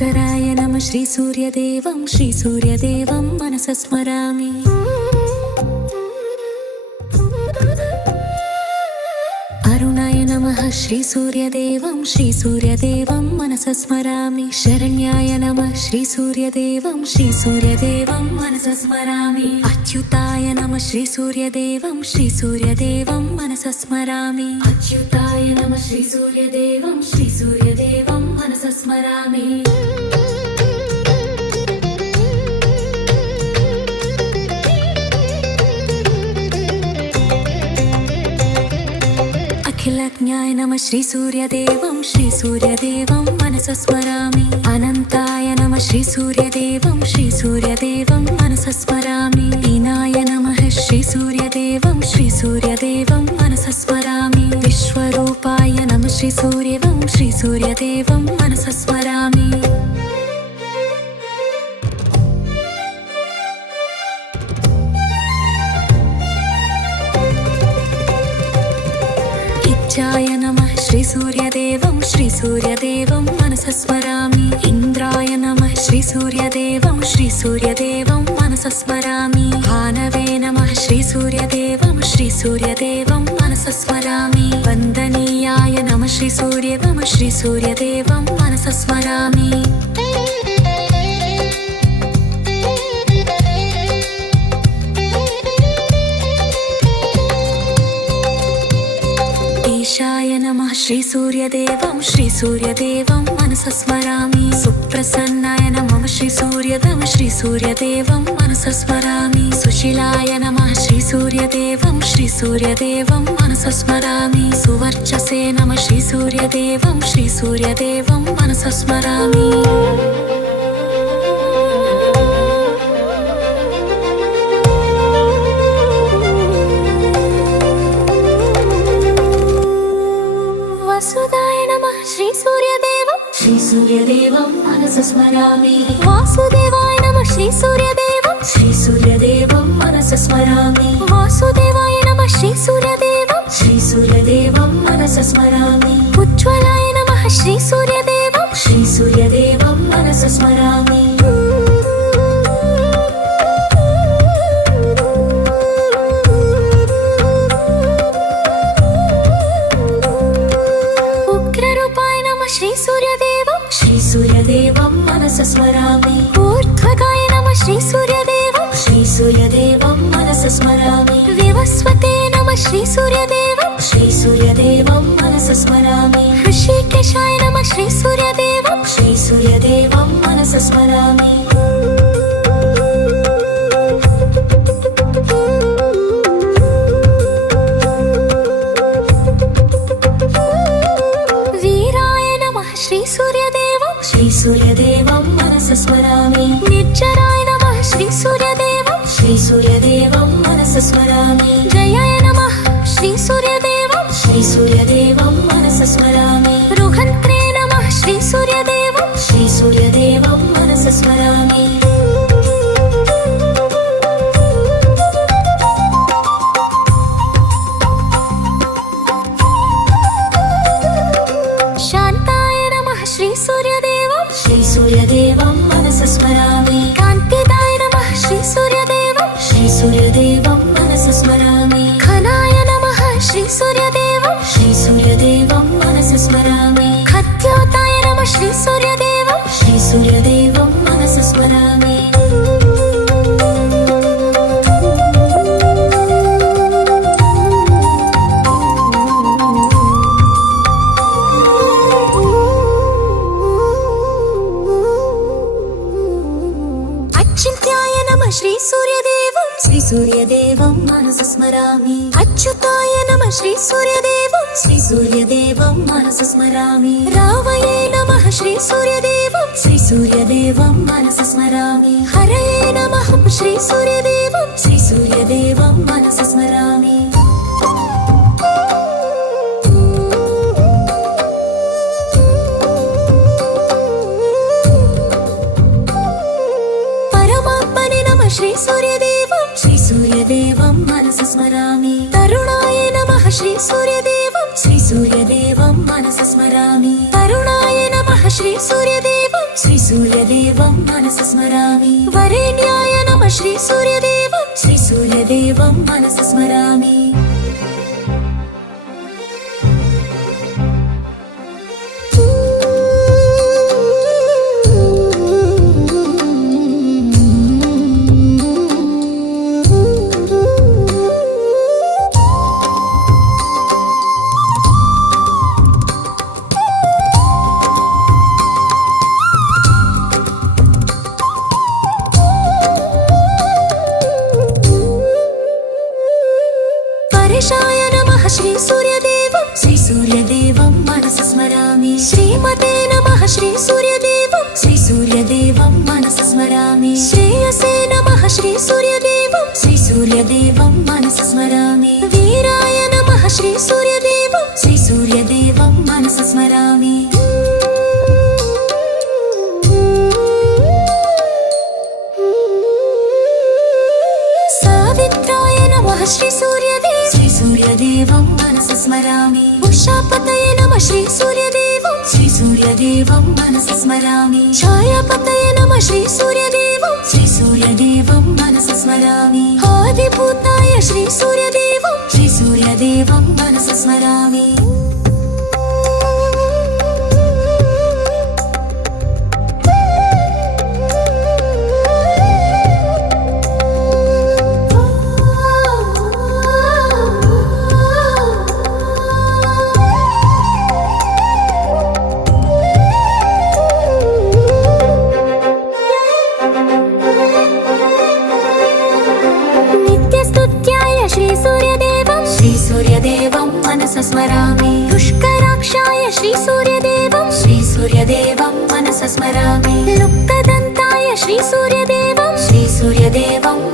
భాస్కరాయ నమ శ్రీ సూర్యదేవం మనస స్మరామి. అరుణాయ నమః శ్రీ సూర్యదేవం మనస స్మరామి. శరణ్యాయ నమః శ్రీ సూర్యదేవం మనస స్మరామి. అచ్యుతాయ నమః శ్రీ సూర్యదేవం మనస స్మరామి. అచ్యుతాయ నమః శ్రీ సూర్యదేవం మనస స్మరామి. అఖిలజ్ఞాయ నమః శ్రీ సూర్యదేవం మనస స్మరామి. అనంతాయ నమః శ్రీ సూర్యదేవం మనస స్మరామి. ఈనాయ నమః శ్రీ సూర్యదేవం మనస స్మరామి. విశ్వరూపాయ నమః శ్రీ సూర్యదేవం మనస స్మరామి. ఇచ్ఛాయ నమః శ్రీ సూర్యదేవం మనస స్మరామి. ఇంద్రాయ నమః శ్రీ సూర్యదేవం మనస స్మరామి. భానవే నమః శ్రీ సూర్యదేవం మనస స్మరామి. వందనీయాయ నమః శ్రీ సూర్యదేవం మనస స్మరామి. ఈశాయ నమః శ్రీ సూర్యదేవం మనస స్మరామి. సుప్రసన్నాయ నమః శ్రీ సూర్యదేవం మనస స్మరామి. సుశీలాయ నమః శ్రీ సూర్యదేవం మనస స్మరామి. సువర్చసే నమః శ్రీ సూర్యదేవం మనస స్మరామి. వాసుదాయ నమః శ్రీ సూర్యదేవం మనస స్మరామి. వాసుదేవాయ నమః శ్రీ సూర్యదేవం మనస స్మరామి. వాసుదేవాయ నమః శ్రీ సూర్యదేవం మనస స్మరామి. ఉజ్వలాయ నమః శ్రీ సూర్యదేవం మనస స్మరామి. సూర్యదేవం మనస స్మరామి. ఊర్ధ్వగాయ నమః శ్రీ సూర్యదేవం మనస స్మరామి. వివస్వతే నమః శ్రీ సూర్యదేవం మనస స్మరామి. హృషికేశాయ నమః శ్రీ సూర్యదేవం మనస స్మరామి. సూర్యదేవం మనస స్మరామి. నిర్జరాయ నమః శ్రీ సూర్యదేవం మనస స్మరామి. జయాయ నమః శ్రీ సూర్యదేవం మనస స్మరామి. రుహంత్రే నమః శ్రీ సూర్యదేవం మనస స్మరామి. సూర్యదేవం మనస స్మరామి. కాంతిదాయ నమః శ్రీ సూర్యదేవం మనస స్మరామి. ఘనాయ నమః శ్రీ సూర్యదేవం మనస స్మరామి. ఖద్యోతాయ నమః శ్రీ సూర్యదేవం మనస స్మరామి. శ్రీ సూర్యదేవం మనస స్మరామి. అచ్యుతాయ నమః శ్రీ సూర్యదేవం మనస స్మరామి. రావయే నమః శ్రీ సూర్యదేవం మనస స్మరామి. హరయే నమః శ్రీ సూర్యదేవం మనస స్మరామి. శ్రీ సూర్యదేవం మనస స్మరామి. తరుణాయ నమః శ్రీ సూర్యదేవం మనస స్మరామి. తరుణాయ నమః శ్రీ సూర్యదేవం श्रीसूर्यदेवं मनसा स्मरामि। परेशाय नमः श्रीसूर्यदेवं मनसा स्मरामि। श्रीमते नमः श्रीसूर्यदेवं मनसा स्मरामि। श्रेयसे नमः श्रीसूर्यदेवं मनसा स्मरामि। वीराय नमः श्रीसूर्यदेवं मनसा स्मरामि। सावित्राय नमः श्रीसूर्यदेवं मनसा स्मरामि। उषापतये नमः श्रीसूर्यदेवं मनसा स्मरामि। छायापतये नमः श्रीसूर्यदेवं मनसा स्मरामि। आदिभूताय श्रीसूर्यदेवं मनसा स्मरामि। श्रीसूर्यदेवं मनसा स्मरामि। पुष्कराक्षाय श्रीसूर्यदेवं मनसा स्मरामि। लुप्तदन्ताय श्रीसूर्यदेवं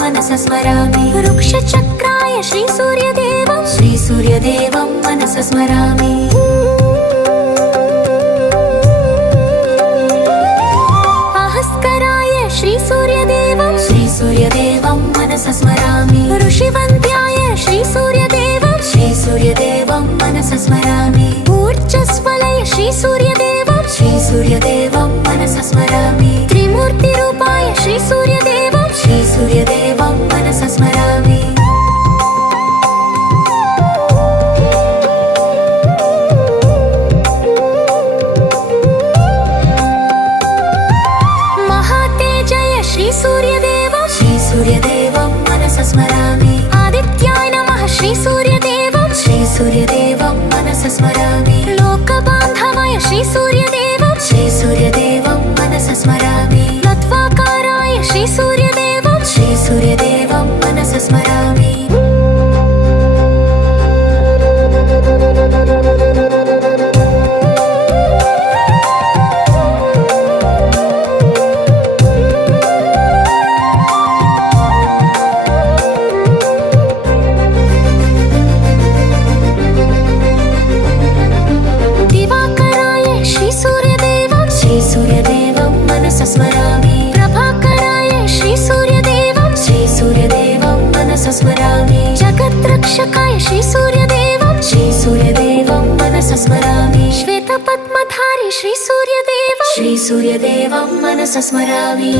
मनसा स्मरामि। वृक्षचक्राय श्रीसूर्यदेवं मनसा स्मरामि। आहस्कराय श्रीसूर्यदेवं मनसा स्मरामि। ऋषिवन्द्याय श्रीसूर्यदेवं मनसा स्मरामि। ऊर्जस्वलय श्रीसूर्यदेवं मनसा स्मरामि। त्रिमूर्तिरूपाय श्रीसूर्यदेवं मनसा स्मरामि। महातेजय श्रीसूर्यदेवं मनसा स्मरामि। आदित्याय नमः श्रीसूर्यदेवं मनसा स्मरामि। लोकबान्धवाय श्रीसूर्यदेवं मनसा स्मरामि। तत्त्वाकाराय श्रीसूर्यदेवं मनसा स्मरामि। स्मरामि। प्रभाकराय श्रीसूर्यदेवं मनसा स्मरामि। जगद्रक्षकाय श्रीसूर्यदेवं मनसा स्मरामि। श्वेतपद्मधारी श्रीसूर्यदेवं मनसा स्मरामि।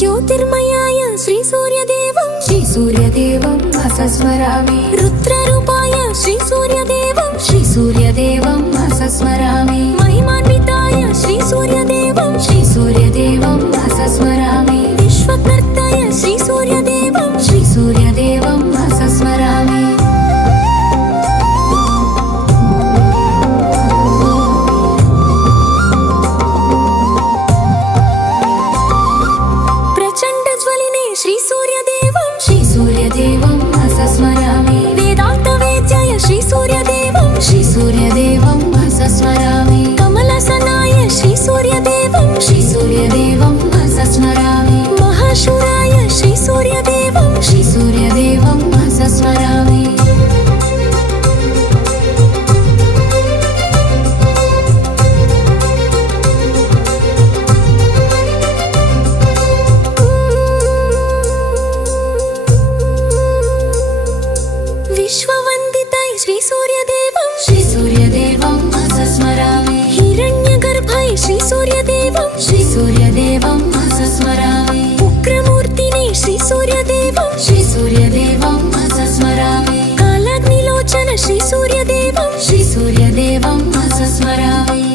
ज्योतिर्मयाय श्रीसूर्यदेवं मनसा स्मरामि। रुद्ररूपाय श्रीसूर्यदेवं मनसा स्मरामि। महिमान्विताय श्रीसूर्यदेवं मनसा स्मरामि। विश्वकर्ताय श्रीसूर्यदेवं मनसा स्मरामि। श्रीसूर्यदेवं मनसा स्मरामि। वेदान्तवेद्याय श्रीसूर्यदेवं मनसा स्मरामि। सूर्यदेवं श्री सूर्यदेवं मनसा स्मरामि उग्रमूर्तिने श्री सूर्यदेवं मनसा स्मरामि कालाग्निलोचन श्री सूर्यदेवं मनसा स्मरामि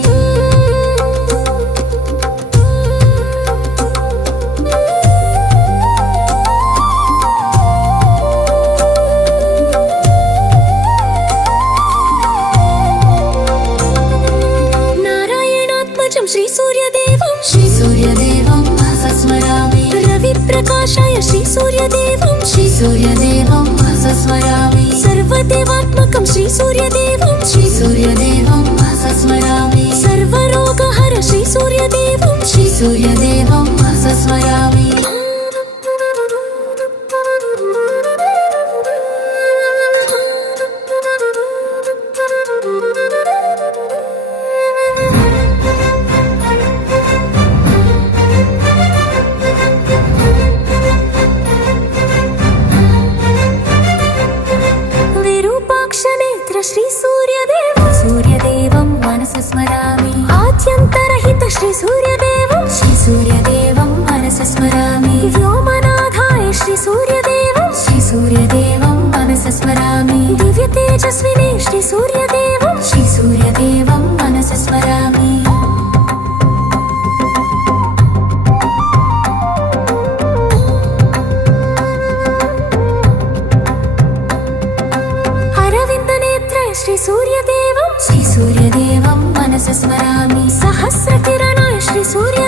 श्री सूर्यदेवं मनसा स्मरामि रविप्रकाशाय श्री सूर्यदेवं मनसा स्मरामि सर्वदेवात्मकं श्री सूर्यदेवं मनसा स्मरामि सर्वरोगहर श्री सूर्यदेवं मनसा स्मरामि श्री सूर्यदेवं मनसा स्मरामि आद्यन्तरहित श्री सूर्यदेवं मनसा स्मरामि व्योमनाथाय श्री सूर्यदेवं मनसा स्मरामि दिव्यतेजस्विने श्री सूर्यदेवं मनसा स्मरामि श्री सूर्यदेवं मनसा स्मरामि सहस्रकिरणाय श्री सूर्य